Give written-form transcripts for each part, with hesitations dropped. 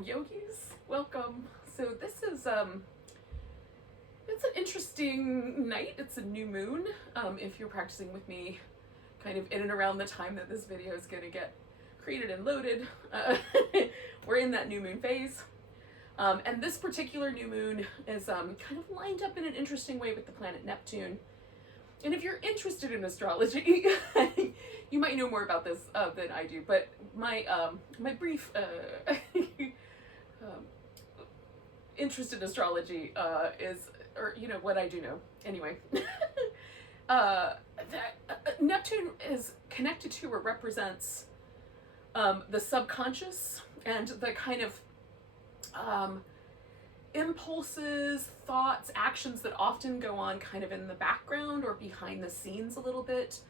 Hello, yogis. Welcome. So this is it's an interesting night. It's a new moon. If you're practicing with me, kind of in and around the time that this video is going to get created and loaded, we're in that new moon phase. And this particular new moon is kind of lined up in an interesting way with the planet Neptune. And if you're interested in astrology, you might know more about this than I do. But my brief interest in astrology is, or you know, what I do know anyway. Neptune is connected to or represents the subconscious and the kind of impulses, thoughts, actions that often go on kind of in the background or behind the scenes a little bit,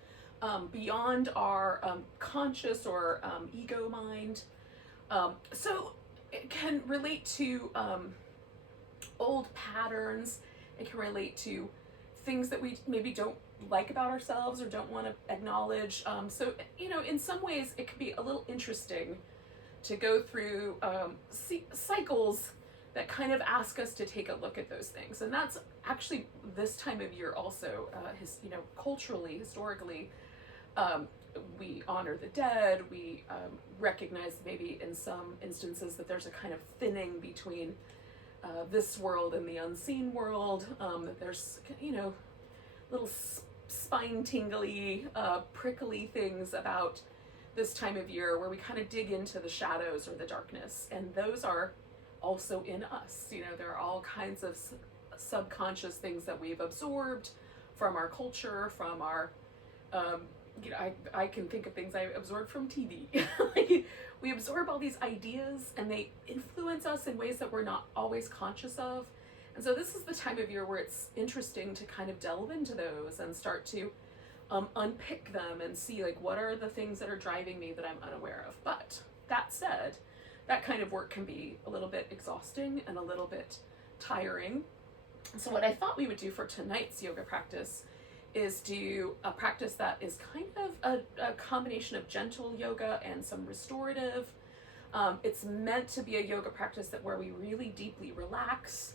beyond our conscious or ego mind. So it can relate to old patterns. It can relate to things that we maybe don't like about ourselves or don't want to acknowledge. So, you know, in some ways it can be a little interesting to go through cycles that kind of ask us to take a look at those things. And that's actually this time of year also, you know, culturally, historically, we honor the dead. We recognize maybe in some instances that there's a kind of thinning between this world and the unseen world, that there's, you know, little spine tingly, prickly things about this time of year where we kind of dig into the shadows or the darkness. And those are also in us. You know, there are all kinds of subconscious things that we've absorbed from our culture, from our, you know, I can think of things I absorbed from TV. Like, we absorb all these ideas and they influence us in ways that we're not always conscious of. And so this is the time of year where it's interesting to kind of delve into those and start to unpick them and see, like, what are the things that are driving me that I'm unaware of. But that said, that kind of work can be a little bit exhausting and a little bit tiring. So what I thought we would do for tonight's yoga practice is do a practice that is kind of a combination of gentle yoga and some restorative. It's meant to be a yoga practice that where we really deeply relax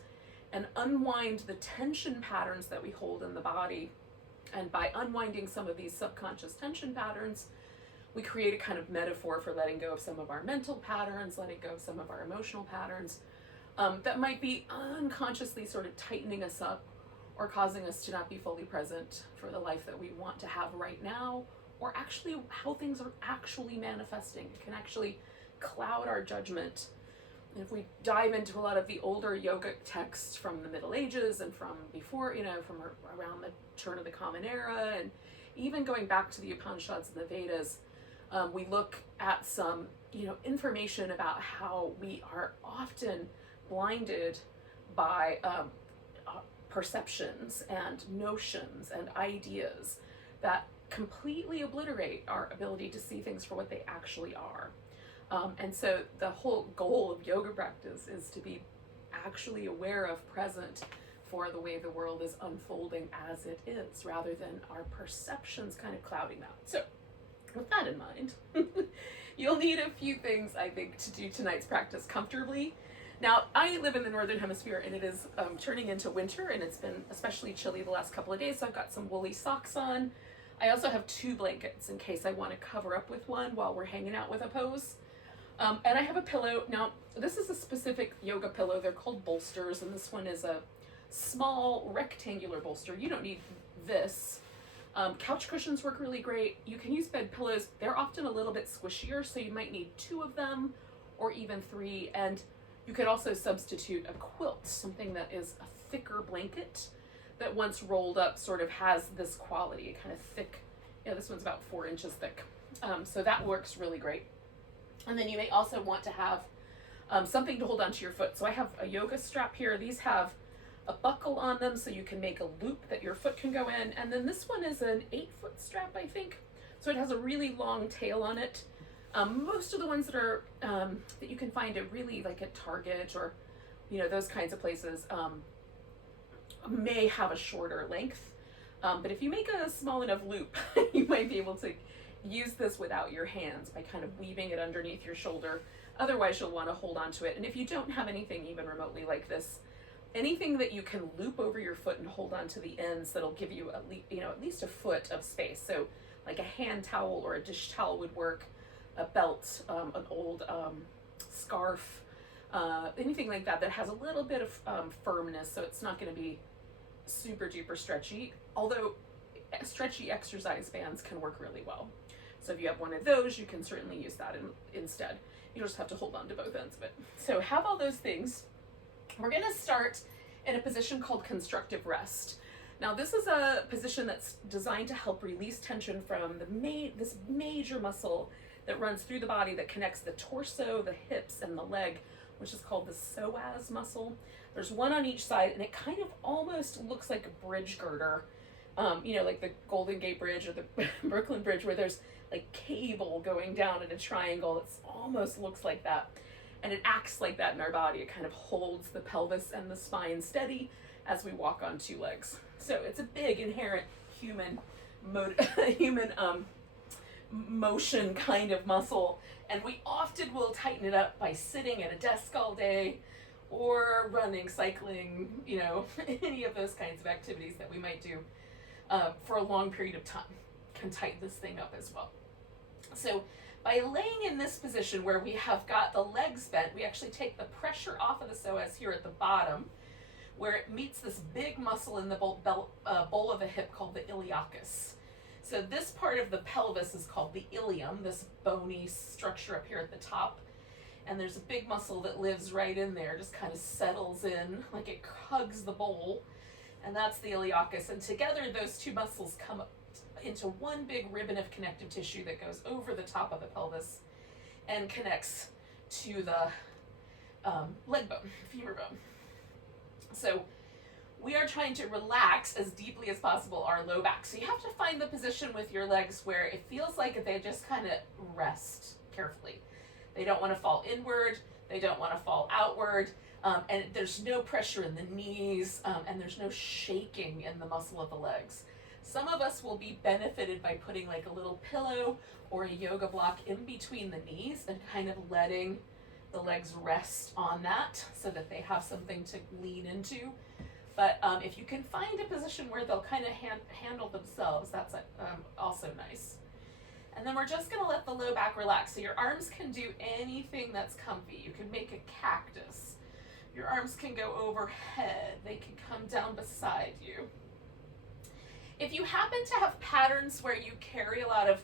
and unwind the tension patterns that we hold in the body. And by unwinding some of these subconscious tension patterns, we create a kind of metaphor for letting go of some of our mental patterns, letting go of some of our emotional patterns that might be unconsciously sort of tightening us up or causing us to not be fully present for the life that we want to have right now, or actually how things are actually manifesting. It can actually cloud our judgment. And if we dive into a lot of the older yogic texts from the Middle Ages and from before, you know, from around the turn of the Common Era, and even going back to the Upanishads and the Vedas, we look at some, you know, information about how we are often blinded by perceptions and notions and ideas that completely obliterate our ability to see things for what they actually are. And so the whole goal of yoga practice is to be actually aware of, present for the way the world is unfolding as it is, rather than our perceptions kind of clouding that. So with that in mind, you'll need a few things, I think, to do tonight's practice comfortably. Now, I live in the Northern Hemisphere and it is turning into winter, and it's been especially chilly the last couple of days, so I've got some woolly socks on. I also have 2 blankets in case I want to cover up with one while we're hanging out with a pose. And I have a pillow. Now, this is a specific yoga pillow. They're called bolsters, and this one is a small rectangular bolster. You don't need this. Couch cushions work really great. You can use bed pillows. They're often a little bit squishier, so you might need 2 of them or even 3. And you could also substitute a quilt, something that is a thicker blanket that once rolled up sort of has this quality, kind of thick. Yeah, this one's about 4 inches thick. So that works really great. And then you may also want to have something to hold onto your foot. So I have a yoga strap here. These have a buckle on them so you can make a loop that your foot can go in. And then this one is an 8-foot strap, I think. So it has a really long tail on it. Most of the ones that are that you can find at really like at Target or, you know, those kinds of places may have a shorter length. But if you make a small enough loop, you might be able to use this without your hands by kind of weaving it underneath your shoulder. Otherwise, you'll want to hold on to it. And if you don't have anything even remotely like this, anything that you can loop over your foot and hold on to the ends that'll give you at least a foot of space. So like a hand towel or a dish towel would work, a belt, an old scarf, anything like that that has a little bit of firmness, so it's not going to be super duper stretchy, although stretchy exercise bands can work really well. So if you have one of those, you can certainly use that instead. You just have to hold on to both ends of it. So have all those things. We're going to start in a position called Constructive Rest. Now this is a position that's designed to help release tension from this major muscle that runs through the body that connects the torso, the hips, and the leg, which is called the psoas muscle. There's one on each side, and it kind of almost looks like a bridge girder, like the Golden Gate Bridge or the Brooklyn Bridge, where there's like cable going down in a triangle. It almost looks like that. And it acts like that in our body. It kind of holds the pelvis and the spine steady as we walk on two legs. So it's a big inherent human motion kind of muscle. And we often will tighten it up by sitting at a desk all day or running, cycling, any of those kinds of activities that we might do for a long period of time can tighten this thing up as well. So by laying in this position where we have got the legs bent, we actually take the pressure off of the psoas here at the bottom, where it meets this big muscle in the bowl of the hip called the iliacus. So this part of the pelvis is called the ilium, this bony structure up here at the top. And there's a big muscle that lives right in there, just kind of settles in, like it hugs the bowl. And that's the iliacus. And together those two muscles come up into one big ribbon of connective tissue that goes over the top of the pelvis and connects to the leg bone, femur bone. So we are trying to relax as deeply as possible our low back. So you have to find the position with your legs where it feels like they just kind of rest carefully. They don't want to fall inward, they don't want to fall outward, and there's no pressure in the knees, and there's no shaking in the muscle of the legs. Some of us will be benefited by putting like a little pillow or a yoga block in between the knees and kind of letting the legs rest on that so that they have something to lean into. But if you can find a position where they'll kind of handle themselves, that's also nice. And then we're just going to let the low back relax. So your arms can do anything that's comfy. You can make a cactus. Your arms can go overhead. They can come down beside you. If you happen to have patterns where you carry a lot of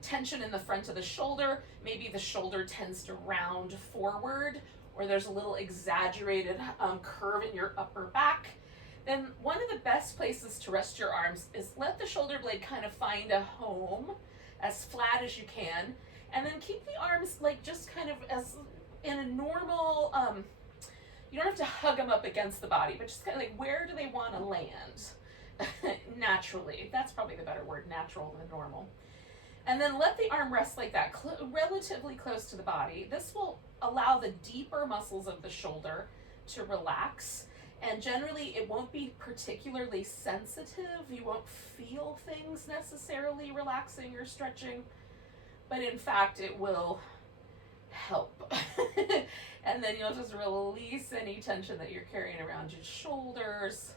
tension in the front of the shoulder, maybe the shoulder tends to round forward, or there's a little exaggerated curve in your upper back, then one of the best places to rest your arms is let the shoulder blade kind of find a home as flat as you can, and then keep the arms like just kind of as in a normal, you don't have to hug them up against the body, but just kind of like, where do they want to land? Naturally. That's probably the better word, natural than normal. And then let the arm rest like that, relatively close to the body. This will allow the deeper muscles of the shoulder to relax. And generally, it won't be particularly sensitive. You won't feel things necessarily relaxing or stretching. But in fact, it will help. And then you'll just release any tension that you're carrying around your shoulders.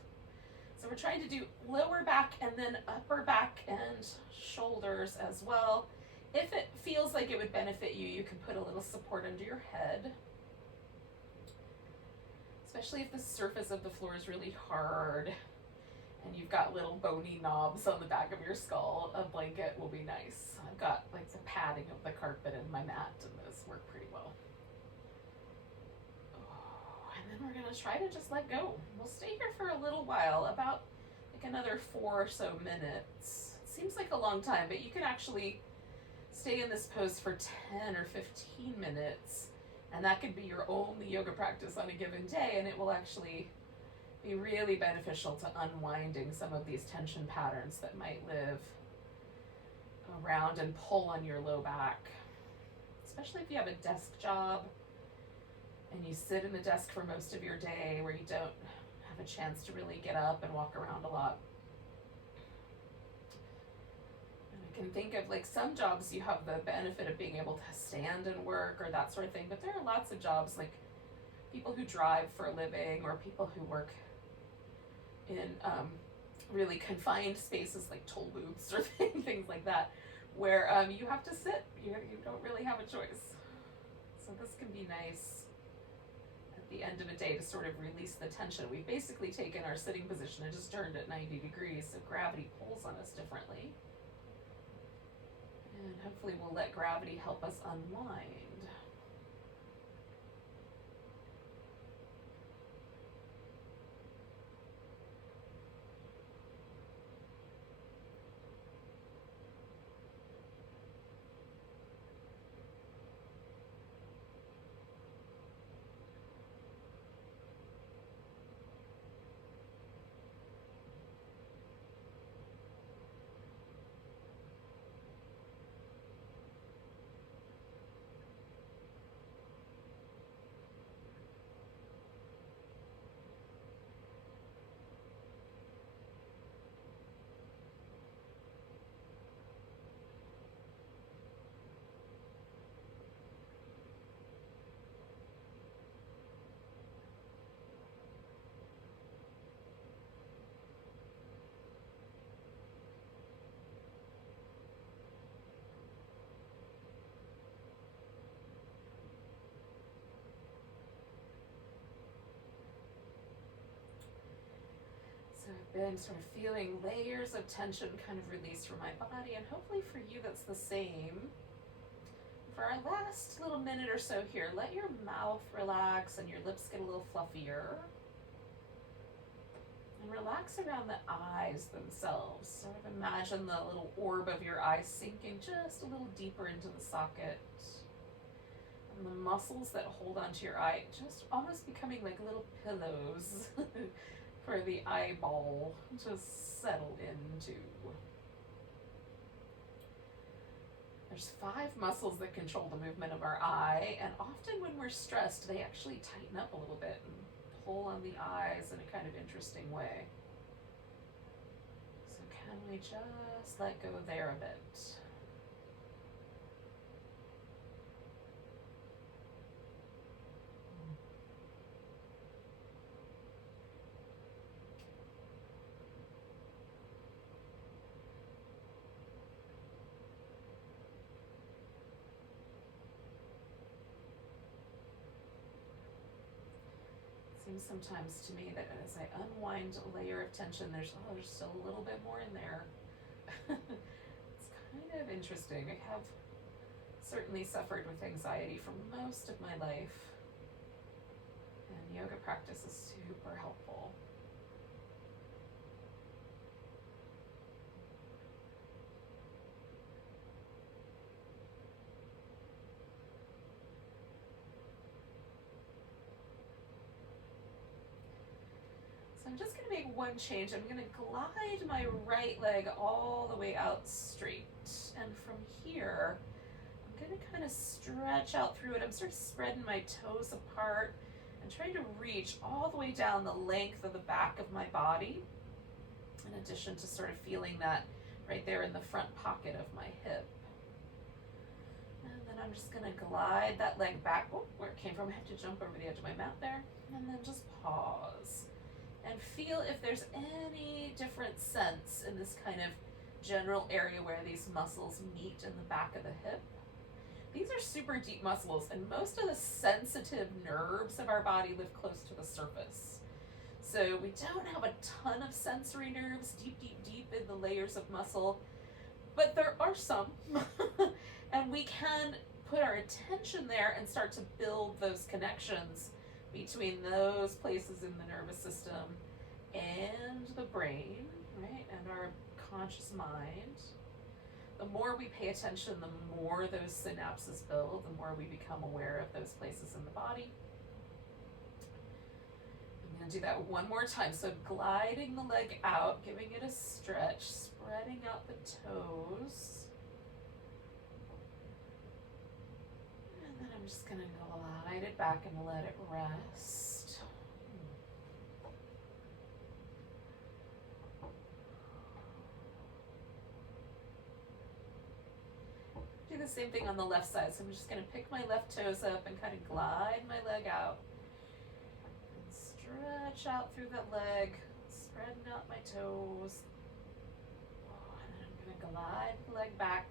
So we're trying to do lower back and then upper back and shoulders as well. If it feels like it would benefit you, you can put a little support under your head. Especially if the surface of the floor is really hard and you've got little bony knobs on the back of your skull, a blanket will be nice. I've got like the padding of the carpet and my mat, and those work pretty well. And then we're going to try to just let go. We'll stay here for a little while, about like another 4 or so minutes. It seems like a long time, but you can actually stay in this pose for 10 or 15 minutes, and that could be your only yoga practice on a given day, and it will actually be really beneficial to unwinding some of these tension patterns that might live around and pull on your low back, especially if you have a desk job and you sit in the desk for most of your day where you don't have a chance to really get up and walk around a lot. I'm can think of like some jobs you have the benefit of being able to stand and work or that sort of thing, but there are lots of jobs like people who drive for a living or people who work in really confined spaces like toll booths or things like that, where you have to sit. You don't really have a choice. So this can be nice at the end of a day to sort of release the tension. We've basically taken our sitting position and just turned it 90 degrees, so gravity pulls on us differently. And hopefully we'll let gravity help us unwind. So I've been sort of feeling layers of tension kind of release from my body, and hopefully for you that's the same. For our last little minute or so here, let your mouth relax and your lips get a little fluffier. And relax around the eyes themselves. Sort of imagine the little orb of your eye sinking just a little deeper into the socket. And the muscles that hold onto your eye just almost becoming like little pillows for the eyeball to settle into. There's 5 muscles that control the movement of our eye, and often when we're stressed, they actually tighten up a little bit and pull on the eyes in a kind of interesting way. So can we just let go there a bit? Seems sometimes to me that as I unwind a layer of tension, there's still a little bit more in there. It's kind of interesting. I have certainly suffered with anxiety for most of my life, and yoga practice is super helpful. So I'm just going to make one change. I'm going to glide my right leg all the way out straight. And from here, I'm going to kind of stretch out through it. I'm sort of spreading my toes apart and trying to reach all the way down the length of the back of my body, in addition to sort of feeling that right there in the front pocket of my hip. And then I'm just going to glide that leg back, where it came from. I had to jump over the edge of my mat there. And then just pause. And feel if there's any different sense in this kind of general area where these muscles meet in the back of the hip. These are super deep muscles, and most of the sensitive nerves of our body live close to the surface. So we don't have a ton of sensory nerves deep in the layers of muscle, but there are some. And we can put our attention there and start to build those connections between those places in the nervous system and the brain, right, and our conscious mind. The more we pay attention, the more those synapses build, the more we become aware of those places in the body. I'm going to do that one more time. So gliding the leg out, giving it a stretch, spreading out the toes. And then I'm just going to glide it back and let it rest. do the same thing on the left side. So I'm just going to pick my left toes up and kind of glide my leg out. And stretch out through that leg, spreading out my toes. And then I'm going to glide the leg back.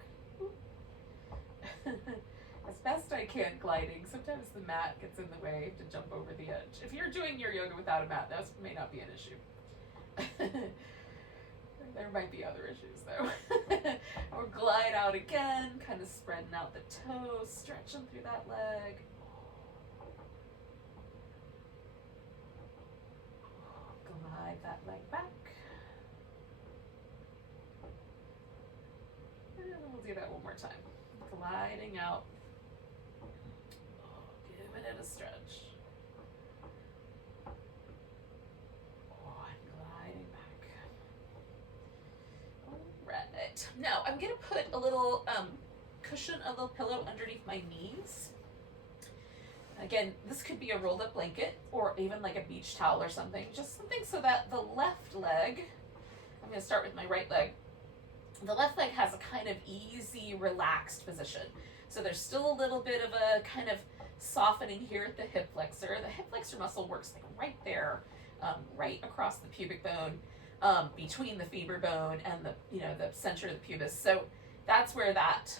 As best I can gliding. Sometimes the mat gets in the way to jump over the edge. If you're doing your yoga without a mat, that may not be an issue. There might be other issues though. Or glide out again, kind of spreading out the toes, stretching through that leg. Glide that leg back. And we'll do that one more time. Gliding out. Giving it a stretch. Right. Now I'm going to put a little cushion, a little pillow underneath my knees. Again, this could be a rolled up blanket or even like a beach towel or something. Just something so that the left leg, I'm going to start with my right leg. The left leg has a kind of easy, relaxed position. So there's still a little bit of a kind of softening here at the hip flexor. The hip flexor muscle works like right there, right across the pubic bone. Between the femur bone and the center of the pubis. So that's where that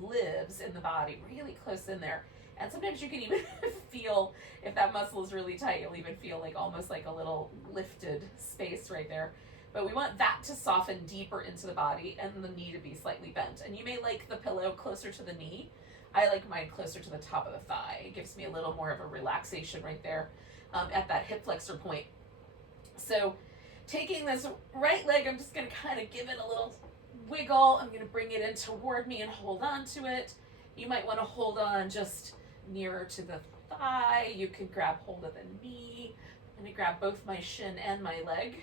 lives in the body, really close in there. And sometimes you can even feel, if that muscle is really tight, you'll even feel like almost like a little lifted space right there. But we want that to soften deeper into the body and the knee to be slightly bent. And you may like the pillow closer to the knee. I like mine closer to the top of the thigh. It gives me a little more of a relaxation right there at that hip flexor point. So taking this right leg, I'm just going to kind of give it a little wiggle. I'm going to bring it in toward me and hold on to it. You might want to hold on just nearer to the thigh. You can grab hold of the knee. I'm going to grab both my shin and my leg.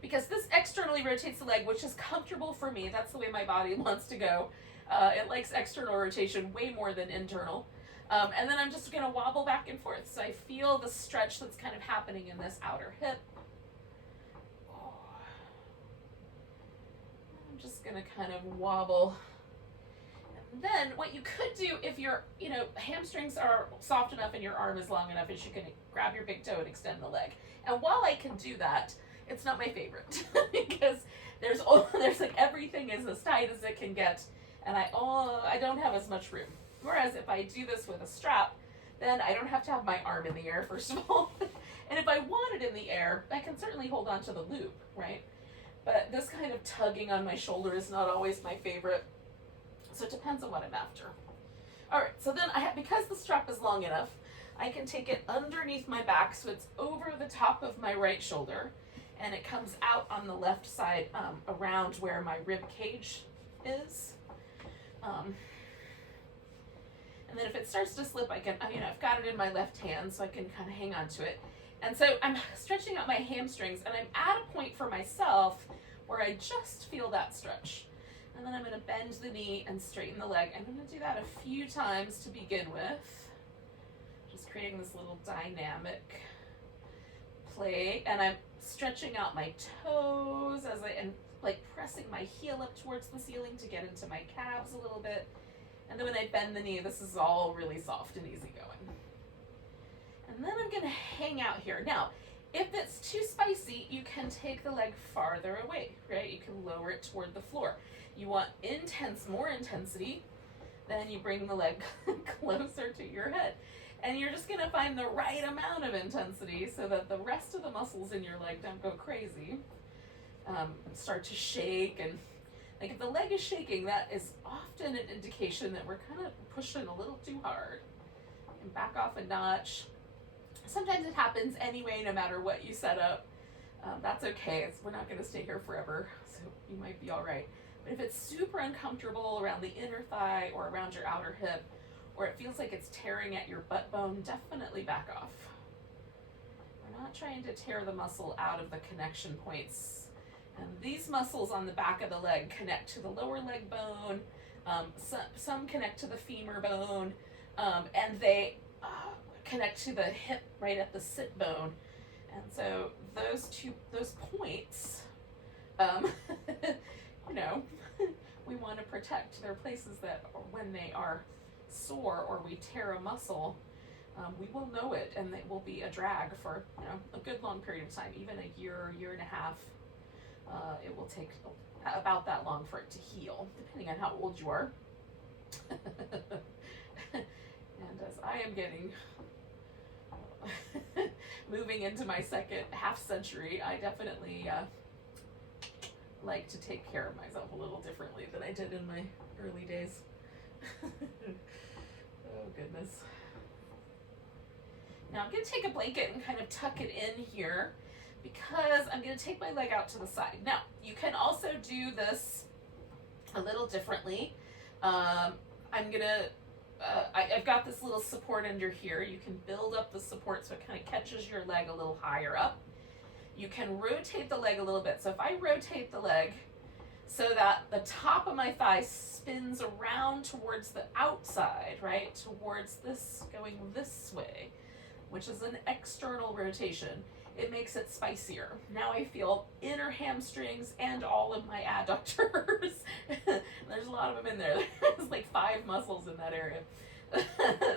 Because this externally rotates the leg, which is comfortable for me. That's the way my body wants to go. It likes external rotation way more than internal. And then I'm just going to wobble back and forth. So I feel the stretch that's kind of happening in this outer hip. I'm just going to kind of wobble. And then what you could do if your, hamstrings are soft enough and your arm is long enough is you can grab your big toe and extend the leg. And while I can do that, it's not my favorite because there's like everything is as tight as it can get, and I don't have as much room. Whereas if I do this with a strap, then I don't have to have my arm in the air, first of all. And if I want it in the air, I can certainly hold on to the loop, right? But this kind of tugging on my shoulder is not always my favorite. So it depends on what I'm after. All right, so then because the strap is long enough, I can take it underneath my back so it's over the top of my right shoulder. And it comes out on the left side around where my rib cage is. And then if it starts to slip, I've got it in my left hand so I can kind of hang on to it. And so I'm stretching out my hamstrings and I'm at a point for myself where I just feel that stretch. And then I'm going to bend the knee and straighten the leg. I'm going to do that a few times to begin with. Just creating this little dynamic play. And I'm stretching out my toes and pressing my heel up towards the ceiling to get into my calves a little bit. And then when I bend the knee, this is all really soft and easy going. And then I'm going to hang out here. Now, if it's too spicy, you can take the leg farther away, right? You can lower it toward the floor. You want more intensity, then you bring the leg closer to your head. And you're just going to find the right amount of intensity so that the rest of the muscles in your leg don't go crazy. Start to shake. And like if the leg is shaking, that is often an indication that we're kind of pushing a little too hard. And back off a notch. Sometimes it happens anyway, no matter what you set up. That's okay. We're not going to stay here forever, so you might be all right. But if it's super uncomfortable around the inner thigh or around your outer hip, or it feels like it's tearing at your butt bone, definitely back off. We're not trying to tear the muscle out of the connection points. And these muscles on the back of the leg connect to the lower leg bone, some connect to the femur bone, and they connect to the hip right at the sit bone. And so those points, we want to protect. There are places that when they are sore or we tear a muscle, we will know it, and it will be a drag for a good long period of time, even a year, year and a half. It will take about that long for it to heal, depending on how old you are. And as I am getting moving into my second half century, I definitely like to take care of myself a little differently than I did in my early days. Oh goodness. Now I'm going to take a blanket and kind of tuck it in here, because I'm going to take my leg out to the side. Now, you can also do this a little differently. I've got this little support under here. You can build up the support so it kind of catches your leg a little higher up. You can rotate the leg a little bit. So if I rotate the leg so that the top of my thigh spins around towards the outside, right, towards this, going this way, which is an external rotation, it makes it spicier. Now I feel inner hamstrings and all of my adductors. There's a lot of them in there. There's like 5 muscles in that area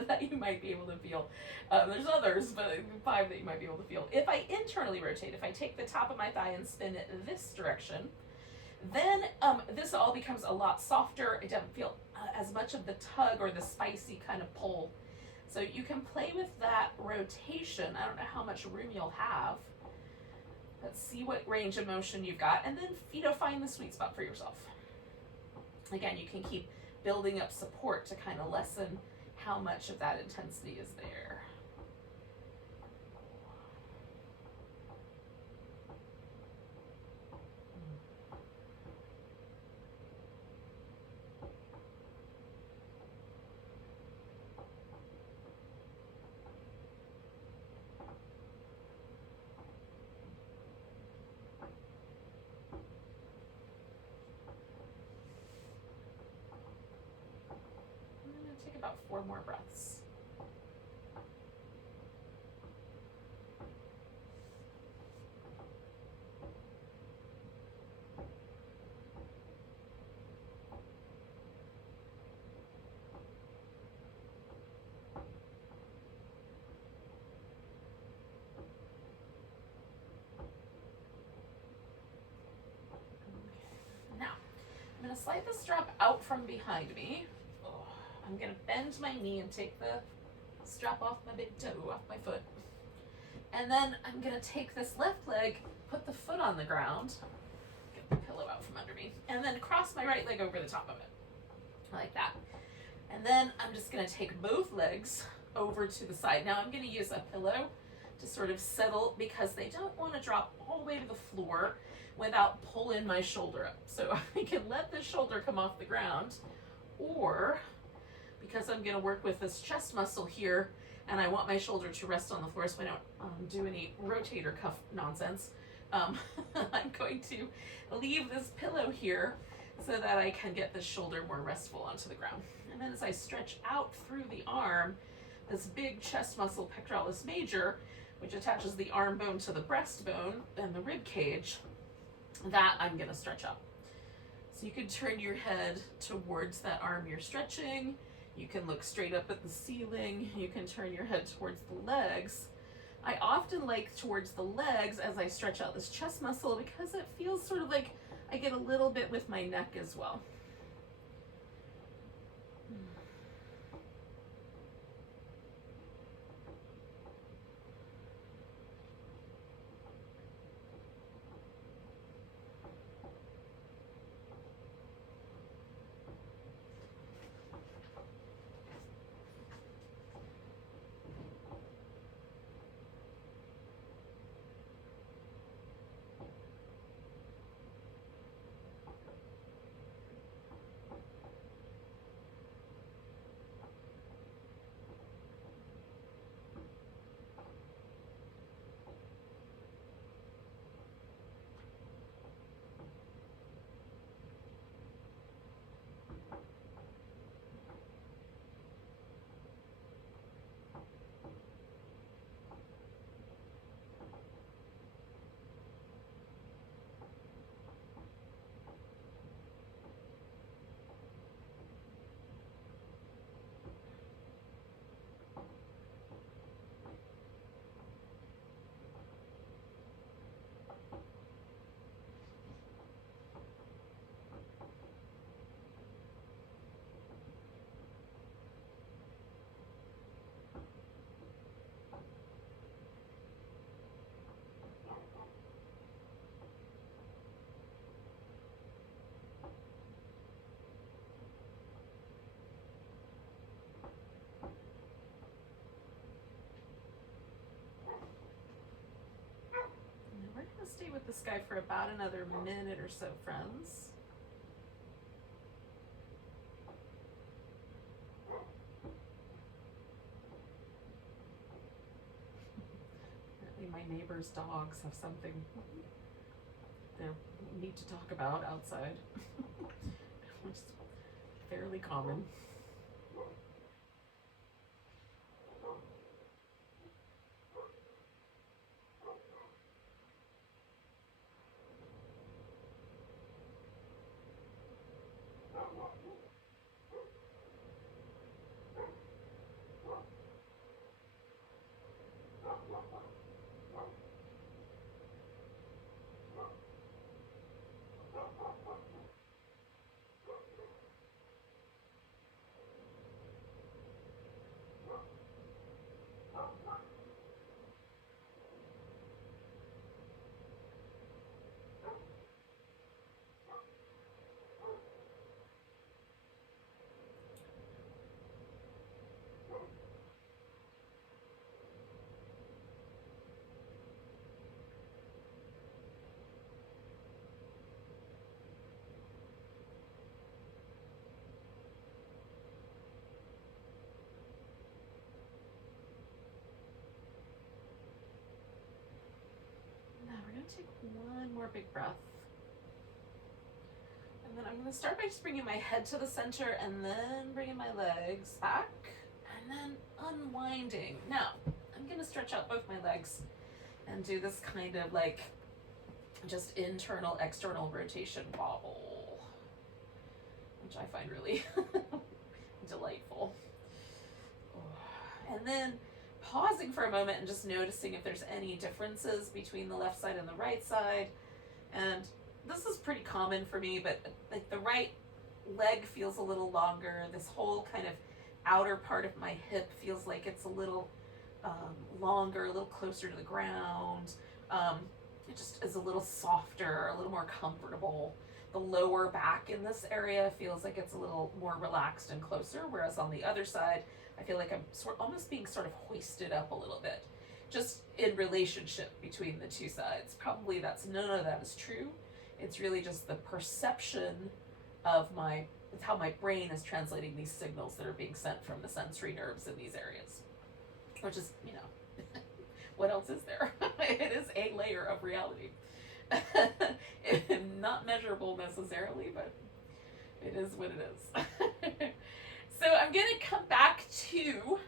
that you might be able to feel. There's others, but 5 that you might be able to feel. If I internally rotate, if I take the top of my thigh and spin it this direction, then this all becomes a lot softer. It doesn't feel as much of the tug or the spicy kind of pull. So you can play with that rotation. I don't know how much room you'll have. Let's see what range of motion you've got, and then find the sweet spot for yourself. Again, you can keep building up support to kind of lessen how much of that intensity is there. Take about 4 more breaths. Okay. Now, I'm going to slide the strap out from behind me. I'm going to bend my knee and take the strap off my big toe, off my foot. And then I'm going to take this left leg, put the foot on the ground, get the pillow out from under me, and then cross my right leg over the top of it, like that. And then I'm just going to take both legs over to the side. Now I'm going to use a pillow to sort of settle, because they don't want to drop all the way to the floor without pulling my shoulder up. So I can let the shoulder come off the ground, or because I'm going to work with this chest muscle here, and I want my shoulder to rest on the floor so I don't do any rotator cuff nonsense, I'm going to leave this pillow here so that I can get the shoulder more restful onto the ground. And then as I stretch out through the arm, this big chest muscle, pectoralis major, which attaches the arm bone to the breastbone and the rib cage, that I'm going to stretch up. So you can turn your head towards that arm you're stretching. You can look straight up at the ceiling. You can turn your head towards the legs. I often like towards the legs as I stretch out this chest muscle, because it feels sort of like I get a little bit with my neck as well. this guy for about another minute or so, friends. Apparently my neighbor's dogs have something they need to talk about outside, which is fairly common. Take one more big breath. And then I'm going to start by just bringing my head to the center and then bringing my legs back and then unwinding. Now, I'm going to stretch out both my legs and do this kind of like just internal, external rotation wobble, which I find really delightful. And then pausing for a moment and just noticing if there's any differences between the left side and the right side. And this is pretty common for me, but like the right leg feels a little longer. This whole kind of outer part of my hip feels like it's a little longer, a little closer to the ground. It just is a little softer, a little more comfortable. The lower back in this area feels like it's a little more relaxed and closer, whereas on the other side, I feel like I'm almost being sort of hoisted up a little bit, just in relationship between the two sides. Probably none of that is true. It's really just the perception of how my brain is translating these signals that are being sent from the sensory nerves in these areas, which is, what else is there? It is a layer of reality. Not measurable necessarily, but it is what it is. So I'm going to come back to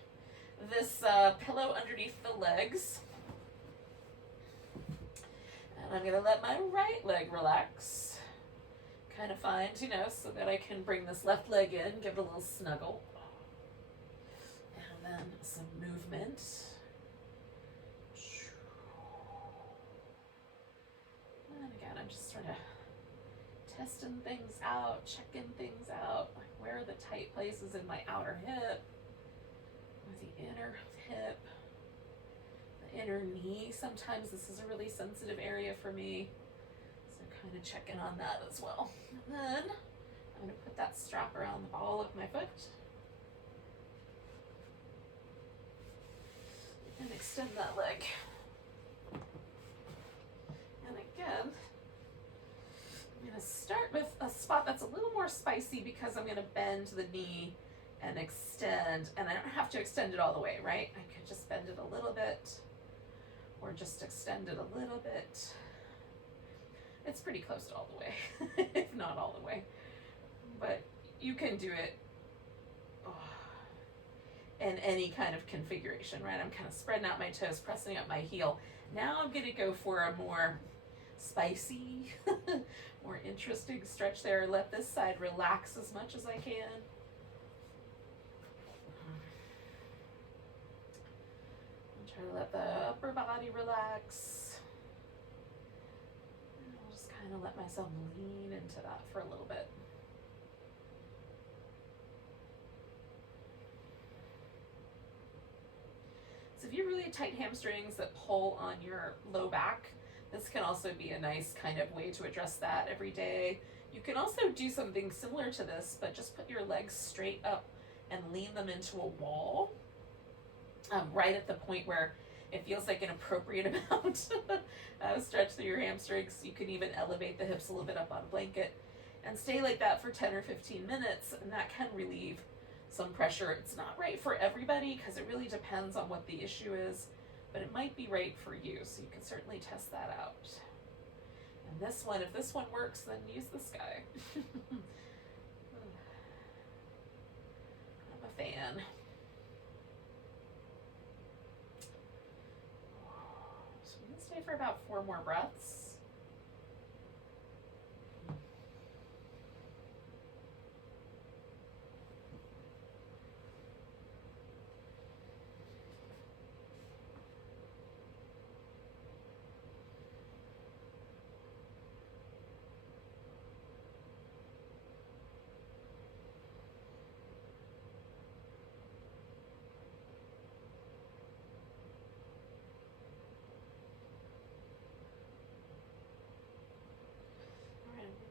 this pillow underneath the legs. And I'm going to let my right leg relax. Kind of find, so that I can bring this left leg in, give it a little snuggle. And then some movement. And again, I'm just sort of testing things out, checking things out. Like, where are the tight places in my outer hip, or the inner hip, the inner knee? Sometimes this is a really sensitive area for me, so kind of checking on that as well. And then I'm going to put that strap around the ball of my foot and extend that leg. And again, I'm going to start with a spot that's a little more spicy because I'm going to bend the knee and extend, and I don't have to extend it all the way, right? I could just bend it a little bit or just extend it a little bit. It's pretty close to all the way, if not all the way, but you can do it in any kind of configuration, right? I'm kind of spreading out my toes, pressing up my heel. Now I'm going to go for a more spicy, more interesting stretch there. Let this side relax as much as I can. And try to let the upper body relax. And I'll just kind of let myself lean into that for a little bit. So if you really have tight hamstrings that pull on your low back, this can also be a nice kind of way to address that every day. You can also do something similar to this, but just put your legs straight up and lean them into a wall, right at the point where it feels like an appropriate amount of stretch through your hamstrings. You can even elevate the hips a little bit up on a blanket and stay like that for 10 or 15 minutes, and that can relieve some pressure. It's not right for everybody because it really depends on what the issue is, but it might be right for you, so you can certainly test that out. And this one, if this one works, then use this guy. I'm a fan. So we can stay for about 4 more breaths.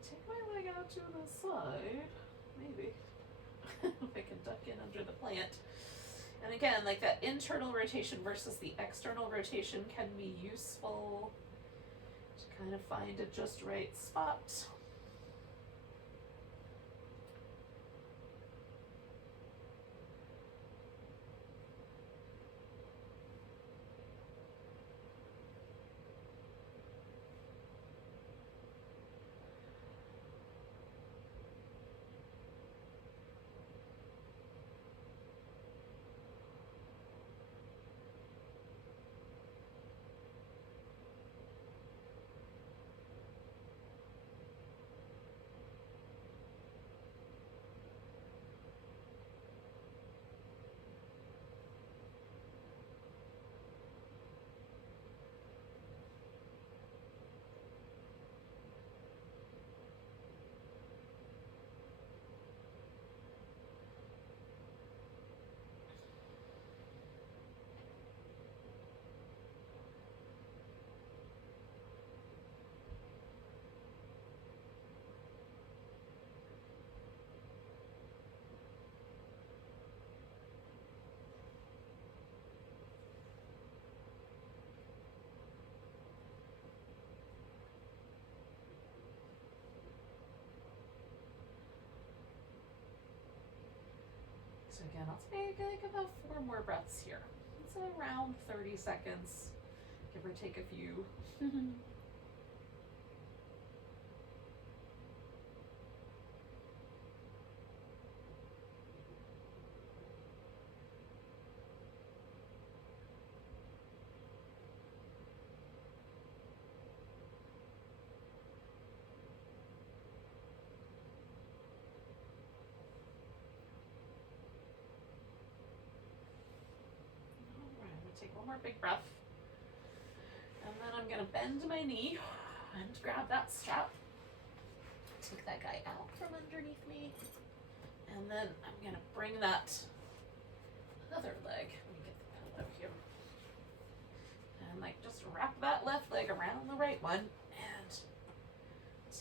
Take my leg out to the side, maybe, if I can duck in under the plant. And again, like that internal rotation versus the external rotation can be useful to kind of find a just right spot. So again, I'll take like about 4 more breaths here. It's around 30 seconds, give or take a few. Take one more big breath, and then I'm going to bend my knee and grab that strap, take that guy out from underneath me, and then I'm going to bring that other leg, let me get the pillow here, and like just wrap that left leg around the right one and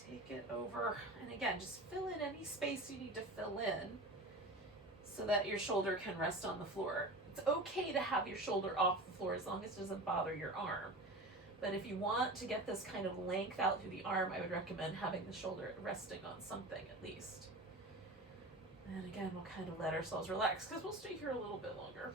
take it over, and again just fill in any space you need to fill in so that your shoulder can rest on the floor. It's okay to have your shoulder off the floor as long as it doesn't bother your arm. But if you want to get this kind of length out through the arm, I would recommend having the shoulder resting on something at least. And again, we'll kind of let ourselves relax because we'll stay here a little bit longer.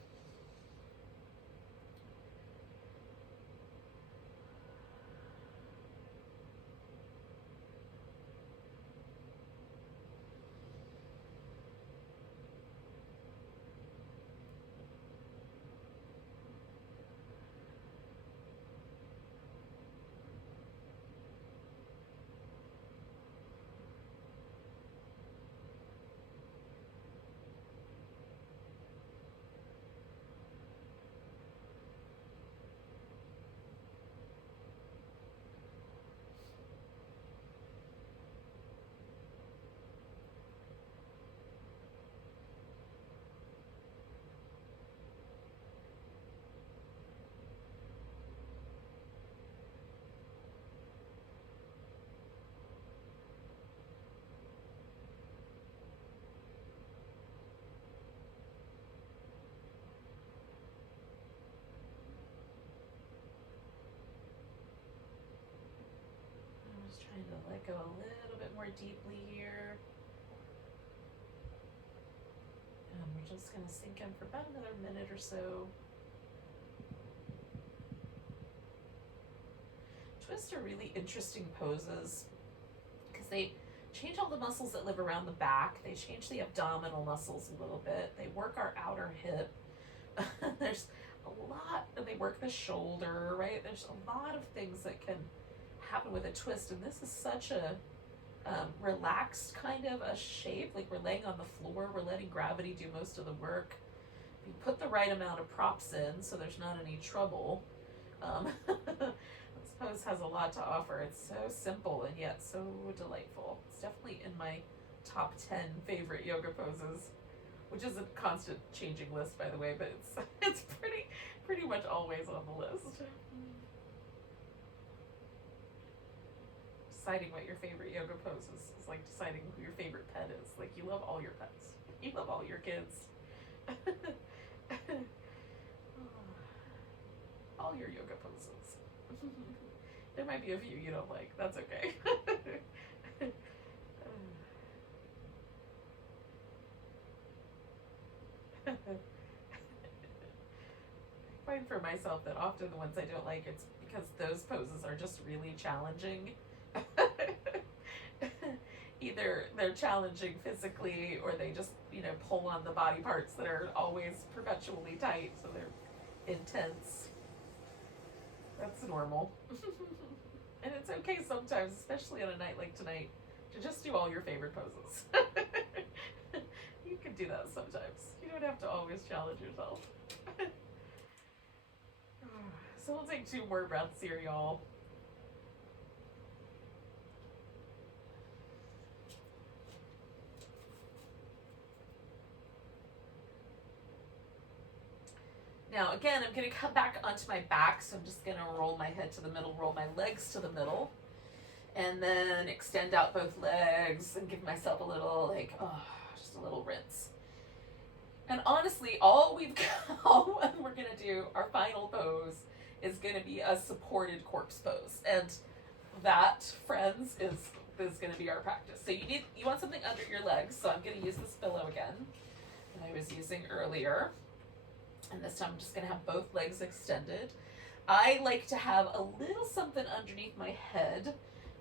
let go a little bit more deeply here. And we're just going to sink in for about another minute or so. Twists are really interesting poses because they change all the muscles that live around the back. They change the abdominal muscles a little bit. They work our outer hip. There's a lot, and they work the shoulder, right? There's a lot of things that can happen with a twist, and this is such a relaxed kind of a shape. Like we're laying on the floor, we're letting gravity do most of the work. You put the right amount of props in so there's not any trouble. This pose has a lot to offer. It's so simple and yet so delightful. It's definitely in my top 10 favorite yoga poses, which is a constant changing list, by the way, but it's pretty much always on the list. Deciding what your favorite yoga pose is like deciding who your favorite pet is. Like, you love all your pets. You love all your kids. All your yoga poses. There might be a few you don't like. That's okay. I find for myself that often the ones I don't like, it's because those poses are just really challenging. Either they're challenging physically or they just, pull on the body parts that are always perpetually tight, so they're intense. That's normal. And it's okay sometimes, especially on a night like tonight, to just do all your favorite poses. You can do that sometimes. You don't have to always challenge yourself. So we'll take 2 more breaths here, y'all. Now, again, I'm going to come back onto my back, so I'm just going to roll my head to the middle, roll my legs to the middle, and then extend out both legs and give myself a little, just a little rinse. And honestly, all we're going to do, our final pose, is going to be a supported corpse pose. And that, friends, is going to be our practice. So you want something under your legs, so I'm going to use this pillow again that I was using earlier. And this time I'm just going to have both legs extended. I like to have a little something underneath my head,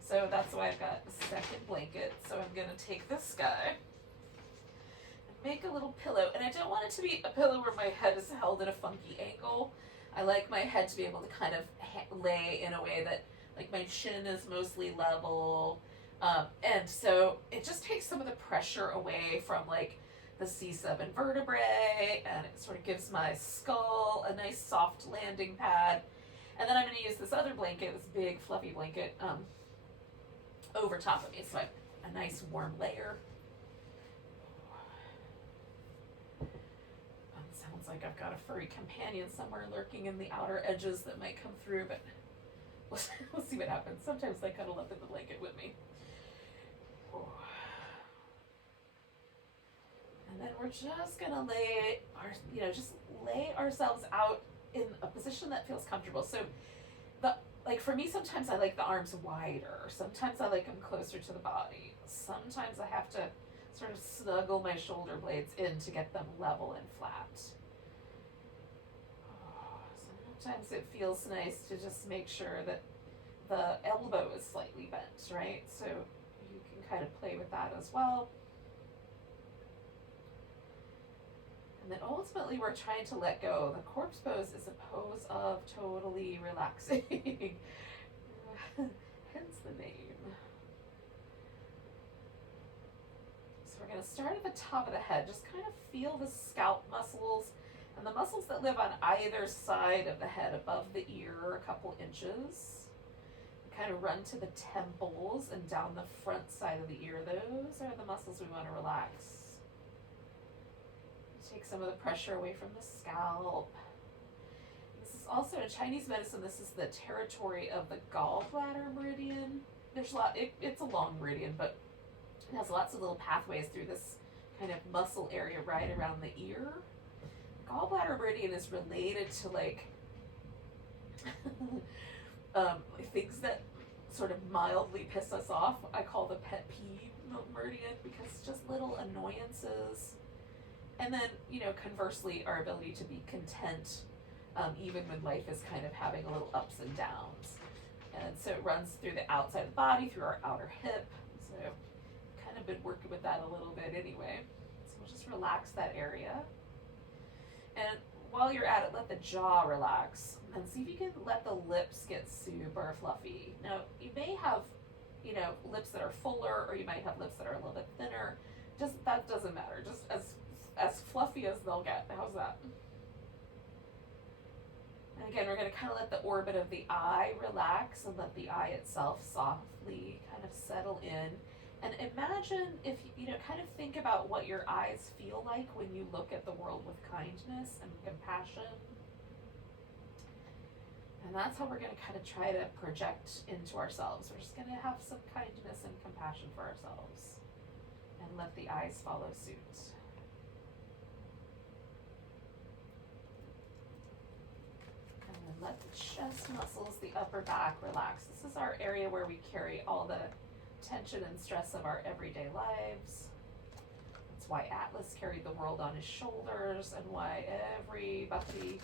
so that's why I've got a second blanket. So I'm going to take this guy and make a little pillow. And I don't want it to be a pillow where my head is held at a funky angle. I like my head to be able to kind of lay in a way that, like, my chin is mostly level. And so it just takes some of the pressure away from, like, the C7 vertebrae, and it sort of gives my skull a nice soft landing pad. And then I'm going to use this other blanket, this big fluffy blanket, over top of me, so I have a nice warm layer. Sounds like I've got a furry companion somewhere lurking in the outer edges that might come through, but we'll see what happens. Sometimes they cuddle up in the blanket with me. And then we're just gonna lay ourselves out in a position that feels comfortable. So, for me, sometimes I like the arms wider. Sometimes I like them closer to the body. Sometimes I have to sort of snuggle my shoulder blades in to get them level and flat. Sometimes it feels nice to just make sure that the elbow is slightly bent, right? So you can kind of play with that as well. And then ultimately we're trying to let go. The corpse pose is a pose of totally relaxing. Hence the name. So we're going to start at the top of the head. Just kind of feel the scalp muscles and the muscles that live on either side of the head above the ear a couple inches. Kind of run to the temples and down the front side of the ear. Those are the muscles we want to relax. Take some of the pressure away from the scalp. This is also, in Chinese medicine, this is the territory of the Gallbladder Meridian. There's a lot, it's a long meridian, but it has lots of little pathways through this kind of muscle area right around the ear. Gallbladder Meridian is related to things that sort of mildly piss us off, I call the pet peeve meridian, because it's just little annoyances. And then, you know, conversely, our ability to be content, even when life is kind of having a little ups and downs. And so it runs through the outside of the body, through our outer hip. So kind of been working with that a little bit anyway. So we'll just relax that area. And while you're at it, let the jaw relax. And see if you can let the lips get super fluffy. Now, you may have, you know, lips that are fuller, or you might have lips that are a little bit thinner. Just, that doesn't matter. Just as fluffy as they'll get. How's that? And again, we're going to kind of let the orbit of the eye relax and let the eye itself softly kind of settle in. And imagine if, you know, kind of think about what your eyes feel like when you look at the world with kindness and compassion. And that's how we're going to kind of try to project into ourselves. We're just going to have some kindness and compassion for ourselves and let the eyes follow suit. And then let the chest muscles, the upper back relax. This is our area where we carry all the tension and stress of our everyday lives. That's why Atlas carried the world on his shoulders, and why everybody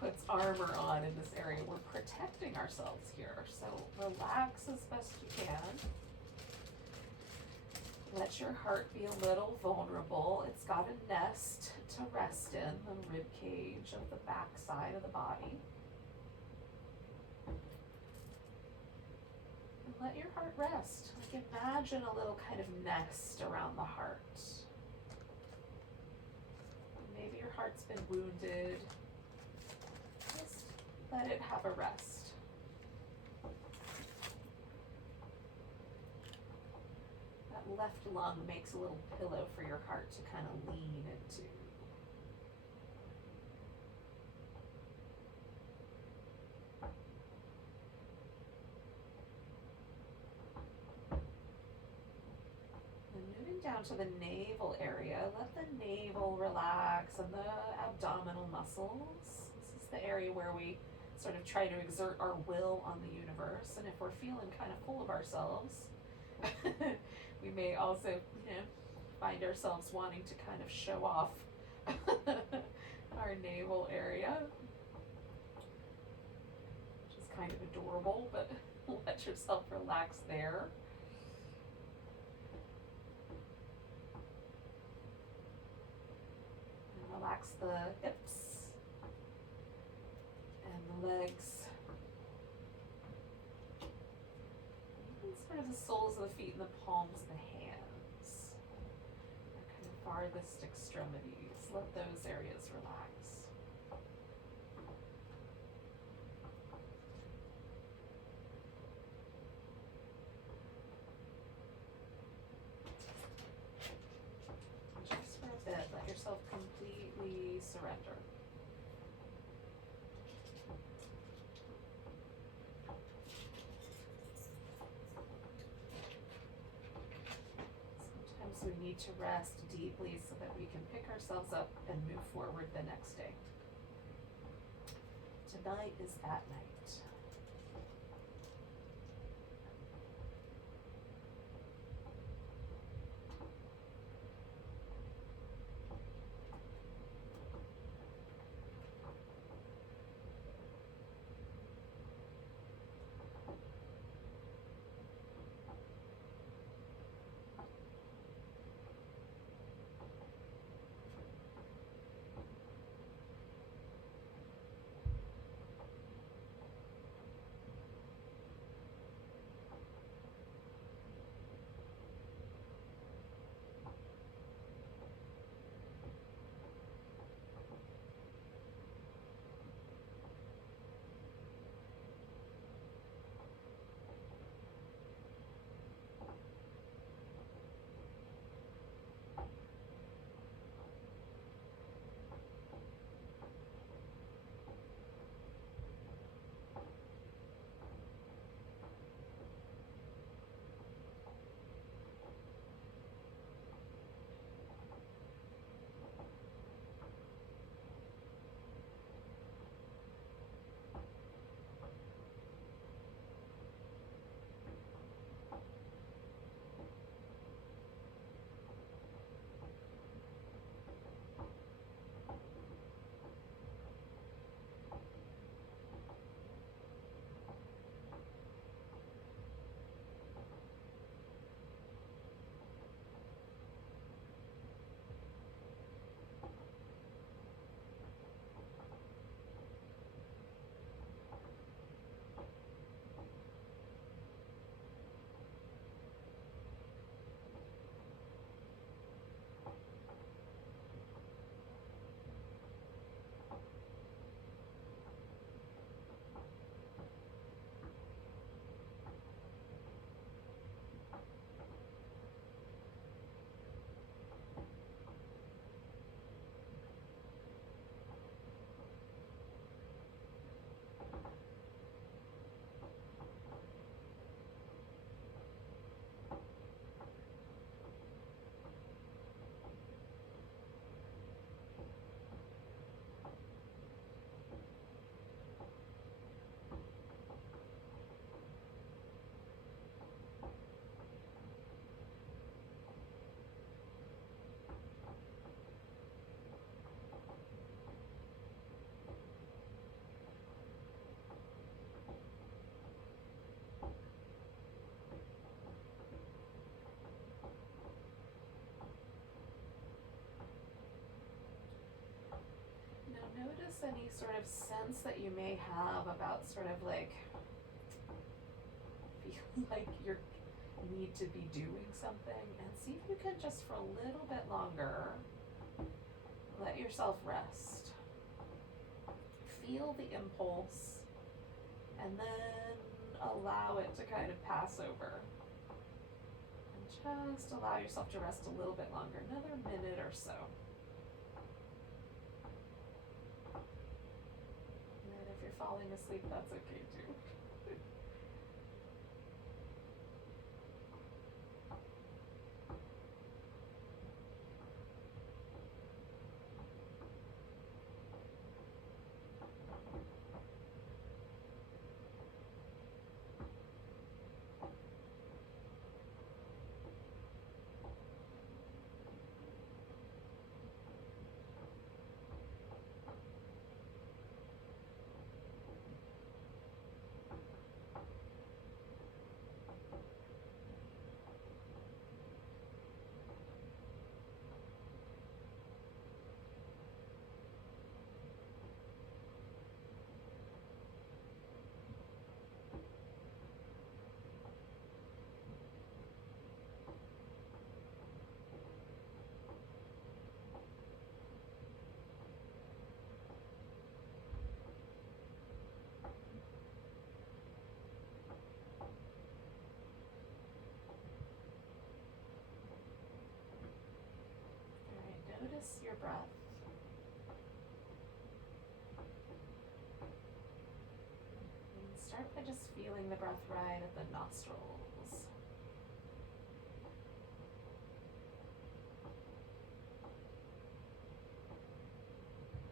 puts armor on in this area. We're protecting ourselves here, so relax as best you can. Let your heart be a little vulnerable. It's got a nest to rest in, the rib cage of the back side of the body. And let your heart rest. Like, imagine a little kind of nest around the heart. Maybe your heart's been wounded. Just let it have a rest. That left lung makes a little pillow for your heart to kind of lean into. Down to the navel area. Let the navel relax and the abdominal muscles. This is the area where we sort of try to exert our will on the universe. And if we're feeling kind of full of ourselves, we may also, you know, find ourselves wanting to kind of show off our navel area, which is kind of adorable, but let yourself relax there. Relax the hips and the legs. Even sort of the soles of the feet and the palms of the hands. The kind of farthest extremities. Let those areas relax. Just for a bit, let yourself completely surrender. Sometimes we need to rest deeply so that we can pick ourselves up and move forward the next day. Tonight is that night. any sort of sense that you may have about sort of like feel like you need to be doing something, and see if you can just for a little bit longer let yourself rest. Feel the impulse and then allow it to kind of pass over. And just allow yourself to rest a little bit longer, another minute or so. And then if you're falling asleep, that's okay too. Notice your breath. And start by just feeling the breath right at the nostrils.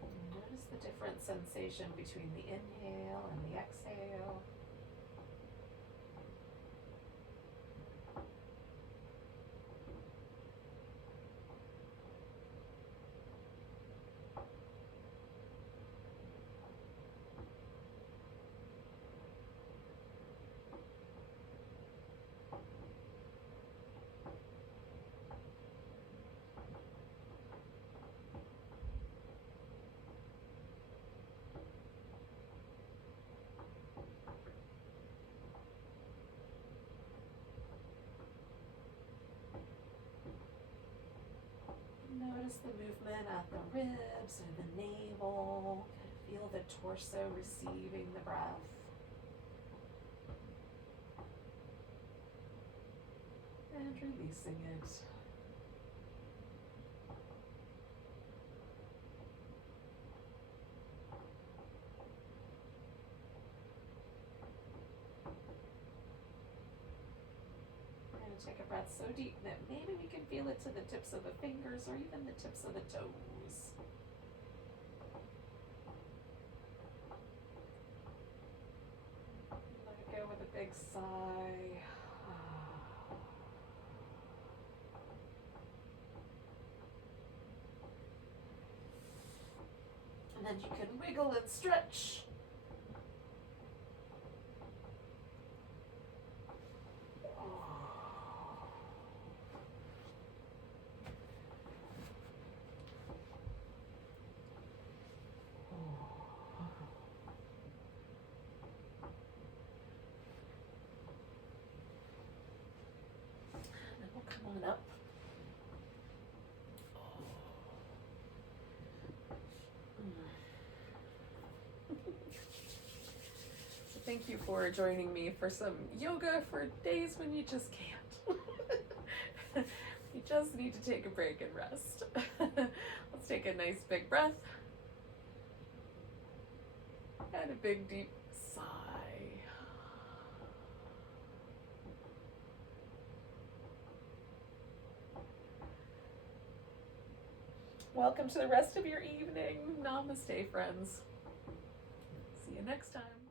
And notice the different sensation between the inhale and the exhale. Notice the movement at the ribs or the navel. Kind of feel the torso receiving the breath. And releasing it. Take a breath so deep that maybe we can feel it to the tips of the fingers or even the tips of the toes. Let it go with a big sigh. And then you can wiggle and stretch. Come on up. So thank you for joining me for some yoga for days when you just can't. You just need to take a break and rest. Let's take a nice big breath and a big deep sigh. Welcome to the rest of your evening. Namaste, friends. See you next time.